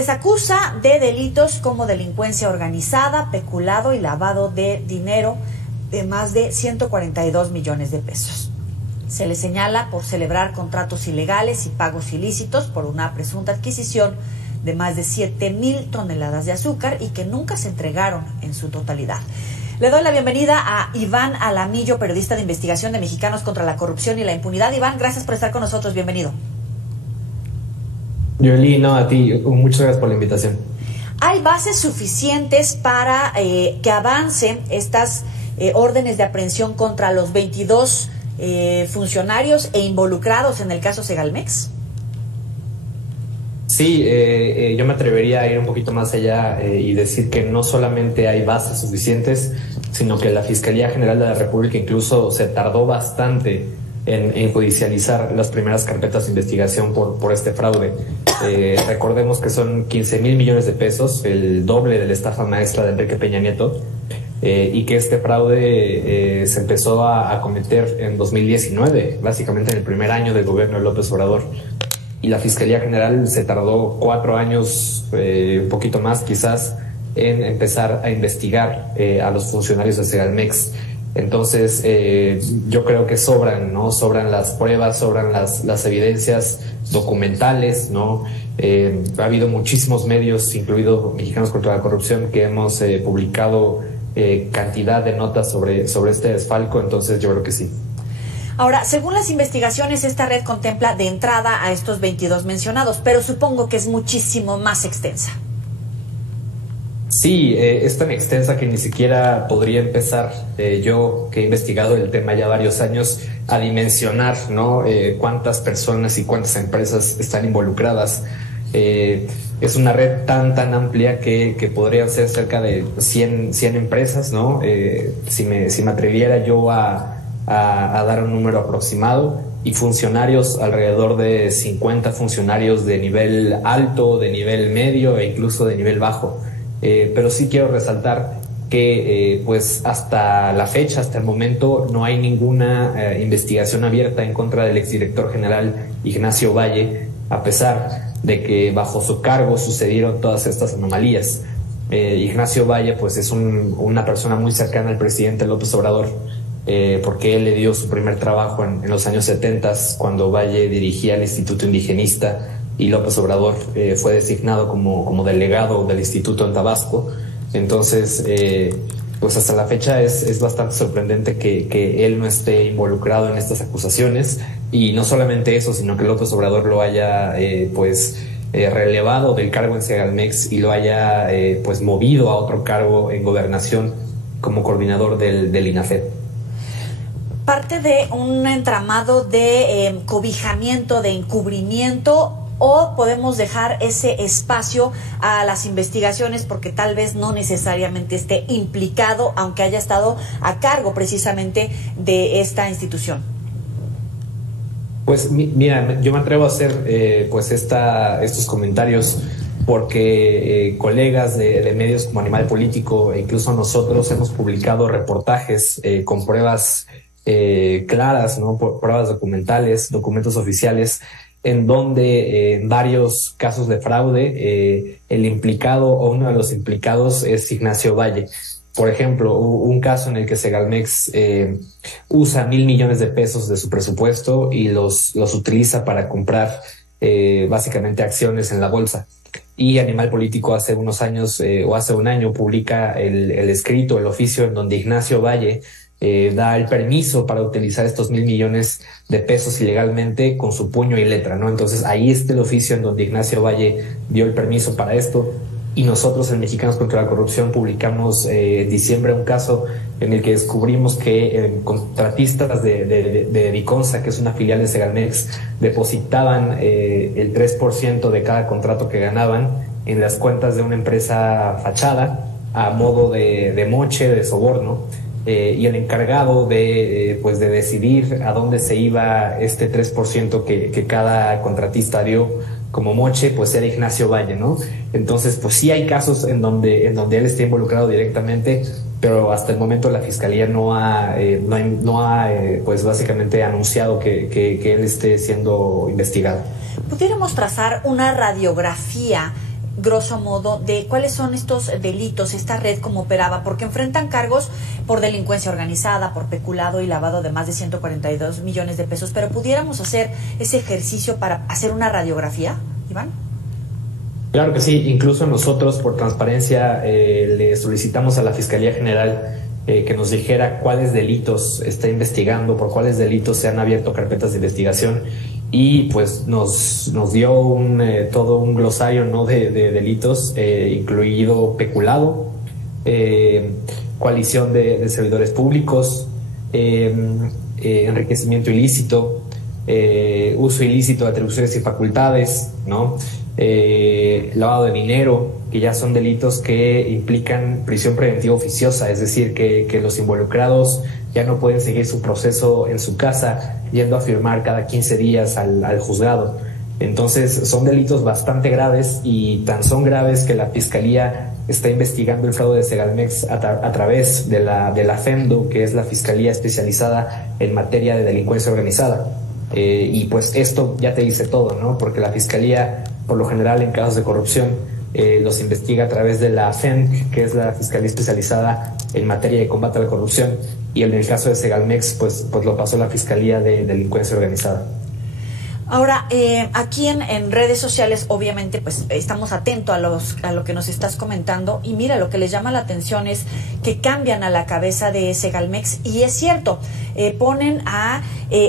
les acusa de delitos como delincuencia organizada, peculado y lavado de dinero de más de 142 millones de pesos. Se les señala por celebrar contratos ilegales y pagos ilícitos por una presunta adquisición de más de 7,000 toneladas de azúcar y que nunca se entregaron en su totalidad. Le doy la bienvenida a Iván Alamillo, periodista de investigación de Mexicanos contra la Corrupción y la Impunidad. Iván, gracias por estar con nosotros. Bienvenido. Yoli, no, a ti, muchas gracias por la invitación. ¿Hay bases suficientes para que avancen estas órdenes de aprehensión contra los 22 funcionarios e involucrados en el caso Segalmex? Sí, yo me atrevería a ir un poquito más allá y decir que no solamente hay bases suficientes, sino que la Fiscalía General de la República incluso se tardó bastante en judicializar las primeras carpetas de investigación por este fraude. Recordemos que son 15,000 millones de pesos, el doble de la estafa maestra de Enrique Peña Nieto, y que este fraude se empezó a cometer en 2019, básicamente en el primer año del gobierno de López Obrador. Y la Fiscalía General se tardó 4 años, un poquito más quizás, en empezar a investigar a los funcionarios de Segalmex. Entonces, yo creo que sobran, ¿no? Sobran las pruebas, sobran las evidencias documentales, ¿no? Ha habido muchísimos medios, incluido Mexicanos contra la Corrupción, que hemos publicado cantidad de notas sobre este desfalco, entonces yo creo que sí. Ahora, según las investigaciones, esta red contempla de entrada a estos 22 mencionados, pero supongo que es muchísimo más extensa. Sí, es tan extensa que ni siquiera podría empezar yo, que he investigado el tema ya varios años, a dimensionar, ¿no? Cuántas personas y cuántas empresas están involucradas. Es una red tan amplia que podrían ser cerca de 100 empresas, ¿no? Si me atreviera yo a dar un número aproximado, y funcionarios, alrededor de 50 funcionarios de nivel alto, de nivel medio e incluso de nivel bajo. Pero sí quiero resaltar que pues hasta la fecha, hasta el momento, no hay ninguna investigación abierta en contra del exdirector general Ignacio Valle, a pesar de que bajo su cargo sucedieron todas estas anomalías. Ignacio Valle pues es una persona muy cercana al presidente López Obrador, porque él le dio su primer trabajo en los años 70, cuando Valle dirigía el Instituto Indigenista y López Obrador fue designado como delegado del instituto en Tabasco. Entonces, pues hasta la fecha es bastante sorprendente que él no esté involucrado en estas acusaciones, y no solamente eso, sino que López Obrador lo haya relevado del cargo en Segalmex y lo haya pues movido a otro cargo en gobernación como coordinador del INAFED. Parte de un entramado de cobijamiento, de encubrimiento, o podemos dejar ese espacio a las investigaciones porque tal vez no necesariamente esté implicado, aunque haya estado a cargo precisamente de esta institución. Pues mira, yo me atrevo a hacer pues estos comentarios porque colegas de medios como Animal Político e incluso nosotros hemos publicado reportajes con pruebas claras, ¿no? Pruebas documentales, documentos oficiales, en donde en varios casos de fraude el implicado o uno de los implicados es Ignacio Valle. Por ejemplo, un caso en el que Segalmex usa 1,000 millones de pesos de su presupuesto y los utiliza para comprar básicamente acciones en la bolsa. Y Animal Político hace unos años o hace un año publica el escrito, el oficio en donde Ignacio Valle da el permiso para utilizar estos 1,000 millones de pesos ilegalmente con su puño y letra, ¿no? Entonces ahí está el oficio en donde Ignacio Valle dio el permiso para esto, y nosotros en Mexicanos contra la Corrupción publicamos en diciembre un caso en el que descubrimos que contratistas de Viconsa, que es una filial de Segalmex, depositaban el 3% de cada contrato que ganaban en las cuentas de una empresa fachada a modo de moche, de soborno. Y el encargado de decidir a dónde se iba este 3% que cada contratista dio como moche, pues era Ignacio Valle, ¿no? Entonces, pues sí hay casos en donde él está involucrado directamente, pero hasta el momento la Fiscalía no ha pues básicamente anunciado que él esté siendo investigado. ¿Pudiéramos trazar una radiografía grosso modo, de cuáles son estos delitos, esta red cómo operaba? Porque enfrentan cargos por delincuencia organizada, por peculado y lavado de más de 142 millones de pesos, pero ¿pudiéramos hacer ese ejercicio para hacer una radiografía, Iván? Claro que sí, incluso nosotros por transparencia le solicitamos a la Fiscalía General que nos dijera cuáles delitos está investigando, por cuáles delitos se han abierto carpetas de investigación, y pues nos dio todo un glosario, ¿no?, de delitos, incluido peculado, coalición de servidores públicos, enriquecimiento ilícito, uso ilícito de atribuciones y facultades, ¿no?, lavado de dinero, que ya son delitos que implican prisión preventiva oficiosa, es decir, que los involucrados ya no pueden seguir su proceso en su casa yendo a firmar cada 15 días al juzgado. Entonces son delitos bastante graves, y tan son graves que la Fiscalía está investigando el fraude de Segalmex a través de la FEMDO, que es la Fiscalía especializada en materia de delincuencia organizada. Y pues esto ya te dice todo, ¿no? Porque la Fiscalía, por lo general, en casos de corrupción, los investiga a través de la FEMC, que es la Fiscalía especializada en materia de combate a la corrupción, y en el caso de Segalmex, pues lo pasó la Fiscalía de Delincuencia Organizada. Ahora, aquí en redes sociales, obviamente, pues estamos atentos a lo que nos estás comentando, y mira, lo que les llama la atención es que cambian a la cabeza de Segalmex, y es cierto, ponen a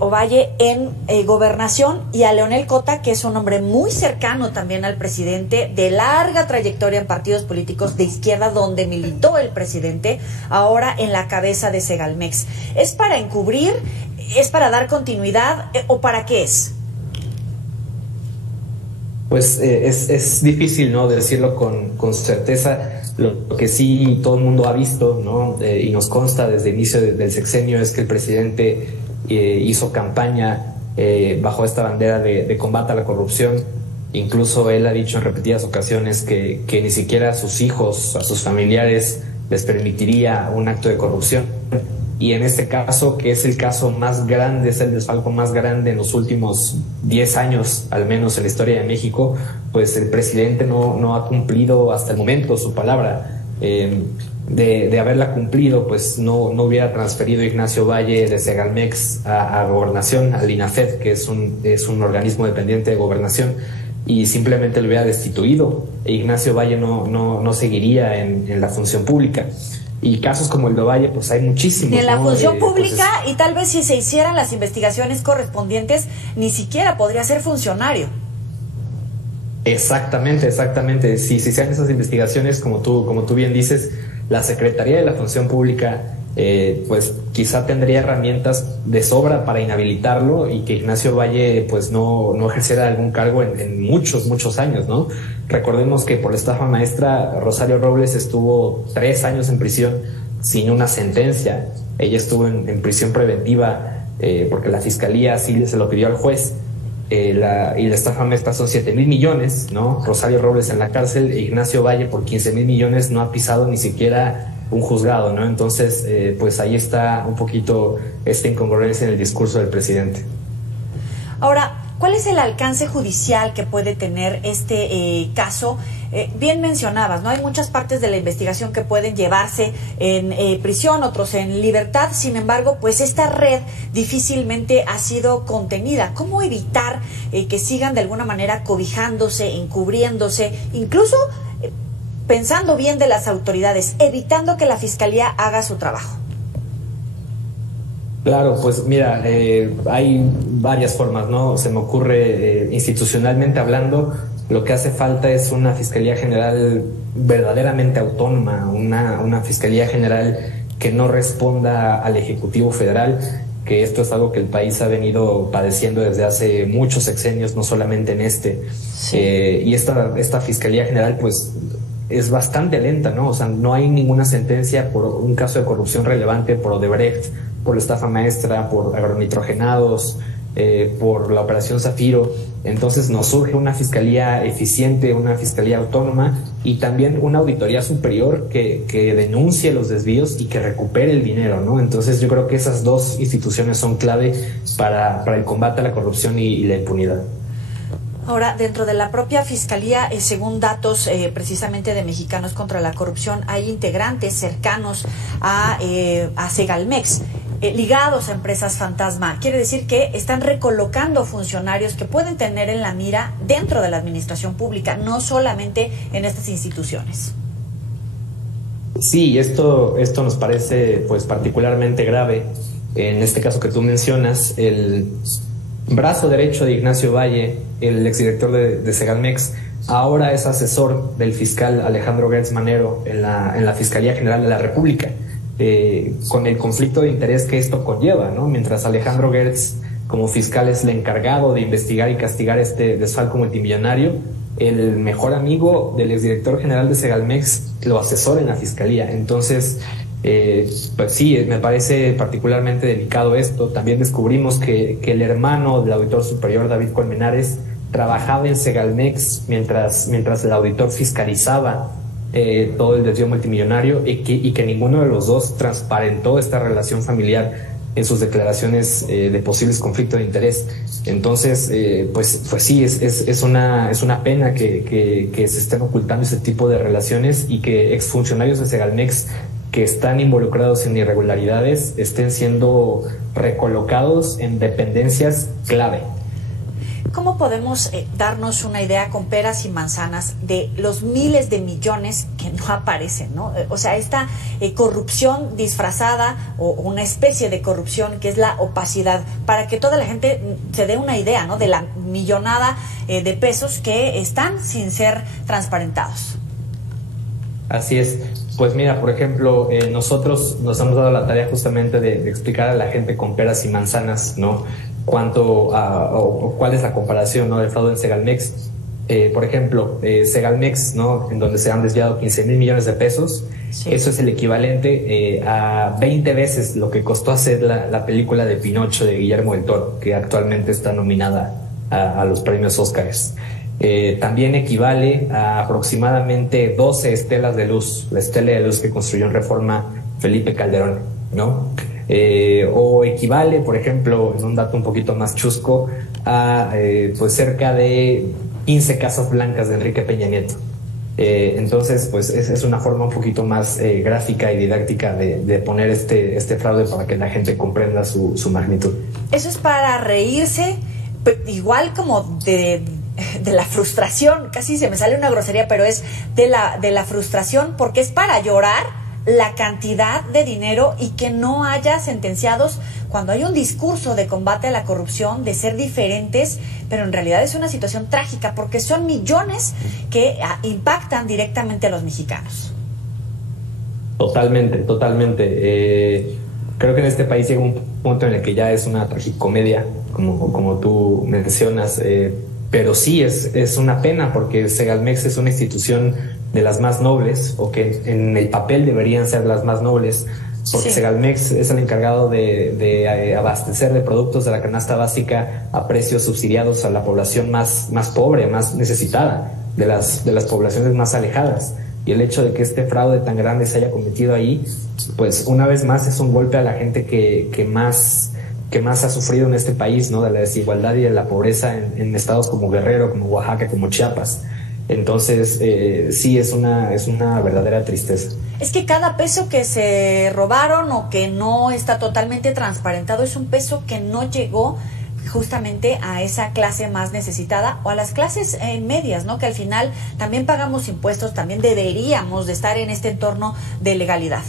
Ovalle en gobernación, y a Leonel Cota, que es un hombre muy cercano también al presidente, de larga trayectoria en partidos políticos de izquierda donde militó el presidente, ahora en la cabeza de Segalmex. ¿Es para encubrir? ¿Es para dar continuidad? ¿O para qué es? Pues es difícil, ¿no?, decirlo con certeza. Lo que sí todo el mundo ha visto, ¿no?, y nos consta desde el inicio del sexenio, es que el presidente hizo campaña bajo esta bandera de combate a la corrupción. Incluso él ha dicho en repetidas ocasiones que ni siquiera a sus hijos, a sus familiares, les permitiría un acto de corrupción. Y en este caso, que es el caso más grande, es el desfalco más grande en los últimos 10 años, al menos en la historia de México, pues el presidente no ha cumplido hasta el momento su palabra. De haberla cumplido, pues no hubiera transferido Ignacio Valle de Segalmex a Gobernación, al INAFED, que es un organismo dependiente de Gobernación, y simplemente lo hubiera destituido. Ignacio Valle no seguiría en la función pública. Y casos como el de Ovalle, pues hay muchísimos. Ni en la función pública, pues y tal vez si se hicieran las investigaciones correspondientes, ni siquiera podría ser funcionario. Exactamente. Si se hacen esas investigaciones, como tú bien dices, la Secretaría de la Función Pública pues quizá tendría herramientas de sobra para inhabilitarlo, y que Ignacio Valle pues no ejerciera algún cargo en muchos años, ¿no? Recordemos que por la estafa maestra, Rosario Robles estuvo 3 años en prisión sin una sentencia. Ella estuvo en prisión preventiva porque la Fiscalía sí se lo pidió al juez. Y la estafa maestra son 7,000 millones, ¿no? Rosario Robles en la cárcel, e Ignacio Valle por 15,000 millones no ha pisado ni siquiera un juzgado, ¿no? Entonces, pues ahí está un poquito esta incongruencia en el discurso del presidente. Ahora, ¿cuál es el alcance judicial que puede tener este caso? Bien mencionabas, ¿no? Hay muchas partes de la investigación que pueden llevarse en prisión, otros en libertad. Sin embargo, pues esta red difícilmente ha sido contenida. ¿Cómo evitar que sigan de alguna manera cobijándose, encubriéndose, incluso pensando bien de las autoridades, evitando que la Fiscalía haga su trabajo? Claro, pues mira, hay varias formas, ¿no? Se me ocurre, institucionalmente hablando, lo que hace falta es una Fiscalía General verdaderamente autónoma, una Fiscalía General que no responda al Ejecutivo Federal, que esto es algo que el país ha venido padeciendo desde hace muchos sexenios, no solamente en este. Sí. Y esta Fiscalía General, pues, es bastante lenta, ¿no? O sea, no hay ninguna sentencia por un caso de corrupción relevante, por Odebrecht, por la estafa maestra, por agronitrogenados, por la Operación Zafiro. Entonces nos surge una fiscalía eficiente, una fiscalía autónoma, y también una auditoría superior que denuncie los desvíos y que recupere el dinero, ¿no? Entonces yo creo que esas dos instituciones son clave para el combate a la corrupción y la impunidad. Ahora, dentro de la propia Fiscalía, según datos precisamente de Mexicanos contra la Corrupción, hay integrantes cercanos a Segalmex, ligados a empresas fantasma. Quiere decir que están recolocando funcionarios que pueden tener en la mira dentro de la administración pública, no solamente en estas instituciones. Sí, esto nos parece pues particularmente grave. En este caso que tú mencionas, el brazo derecho de Ignacio Valle, el exdirector de Segalmex, ahora es asesor del fiscal Alejandro Gertz Manero en la Fiscalía General de la República, con el conflicto de interés que esto conlleva, ¿no? Mientras Alejandro Gertz, como fiscal, es el encargado de investigar y castigar este desfalco multimillonario, el mejor amigo del exdirector general de Segalmex lo asesora en la Fiscalía. Entonces, pues sí, me parece particularmente delicado esto. También descubrimos que el hermano del auditor superior, David Colmenares, trabajaba en Segalmex mientras el auditor fiscalizaba todo el desvío multimillonario y que ninguno de los dos transparentó esta relación familiar en sus declaraciones de posibles conflictos de interés. Entonces, pues sí, es una pena que se estén ocultando ese tipo de relaciones y que exfuncionarios de Segalmex que están involucrados en irregularidades estén siendo recolocados en dependencias clave. ¿Cómo podemos darnos una idea con peras y manzanas de los miles de millones que no aparecen, ¿no? O sea, esta corrupción disfrazada o una especie de corrupción que es la opacidad, para que toda la gente se dé una idea, ¿no?, de la millonada de pesos que están sin ser transparentados. Así es. Pues mira, por ejemplo, nosotros nos hemos dado la tarea justamente de explicar a la gente con peras y manzanas, ¿no?, cuál es la comparación, ¿no?, del fraude en Segalmex. Por ejemplo, Segalmex, ¿no?, en donde se han desviado 15,000 millones de pesos, sí. Eso es el equivalente a 20 veces lo que costó hacer la película de Pinocho de Guillermo del Toro, que actualmente está nominada a los premios Óscares. También equivale a aproximadamente 12 estelas de luz, la estela de luz que construyó en Reforma Felipe Calderón, ¿no? O equivale, por ejemplo, en un dato un poquito más chusco, a pues cerca de 15 casas blancas de Enrique Peña Nieto. Entonces, pues es una forma un poquito más gráfica y didáctica de poner este fraude para que la gente comprenda su magnitud. Eso es para reírse, igual como de la frustración, casi se me sale una grosería, pero es de la frustración, porque es para llorar la cantidad de dinero y que no haya sentenciados cuando hay un discurso de combate a la corrupción, de ser diferentes, pero en realidad es una situación trágica porque son millones que impactan directamente a los mexicanos. Totalmente. Creo que en este país llega un punto en el que ya es una tragicomedia, como tú mencionas, pero sí es una pena porque Segalmex es una institución de las más nobles, o que en el papel deberían ser las más nobles, porque sí. Segalmex es el encargado de abastecer de productos de la canasta básica a precios subsidiados a la población más pobre, más necesitada, de las poblaciones más alejadas. Y el hecho de que este fraude tan grande se haya cometido ahí, pues una vez más es un golpe a la gente que más ha sufrido en este país, ¿no?, de la desigualdad y de la pobreza en estados como Guerrero, como Oaxaca, como Chiapas. Entonces, sí, es una verdadera tristeza. Es que cada peso que se robaron o que no está totalmente transparentado es un peso que no llegó justamente a esa clase más necesitada o a las clases medias, ¿no?, que al final también pagamos impuestos, también deberíamos de estar en este entorno de legalidad.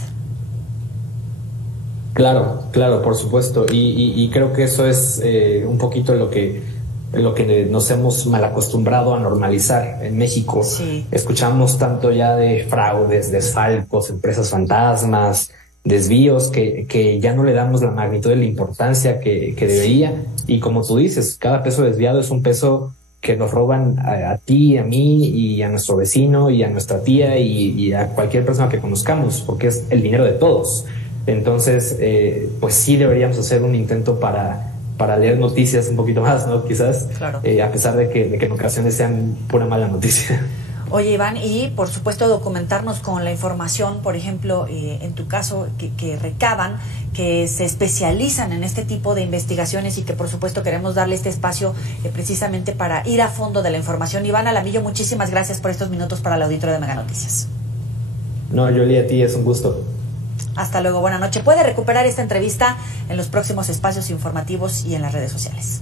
Claro, por supuesto, y creo que eso es un poquito lo que nos hemos mal acostumbrado a normalizar en México. Sí. Escuchamos tanto ya de fraudes, desfalcos, empresas fantasmas, desvíos, que ya no le damos la magnitud de la importancia que debería. Y como tú dices, cada peso desviado es un peso que nos roban a ti, a mí y a nuestro vecino y a nuestra tía y a cualquier persona que conozcamos, porque es el dinero de todos. Entonces, pues sí deberíamos hacer un intento para leer noticias un poquito más, ¿no? Quizás, claro. A pesar de que en ocasiones sean pura mala noticia. Oye, Iván, y por supuesto documentarnos con la información, por ejemplo, en tu caso, que recaban, que se especializan en este tipo de investigaciones y que por supuesto queremos darle este espacio precisamente para ir a fondo de la información. Iván Alamillo, muchísimas gracias por estos minutos para el auditorio de Mega Noticias. No, Yoli, a ti es un gusto. Hasta luego, buena noche. Puede recuperar esta entrevista en los próximos espacios informativos y en las redes sociales.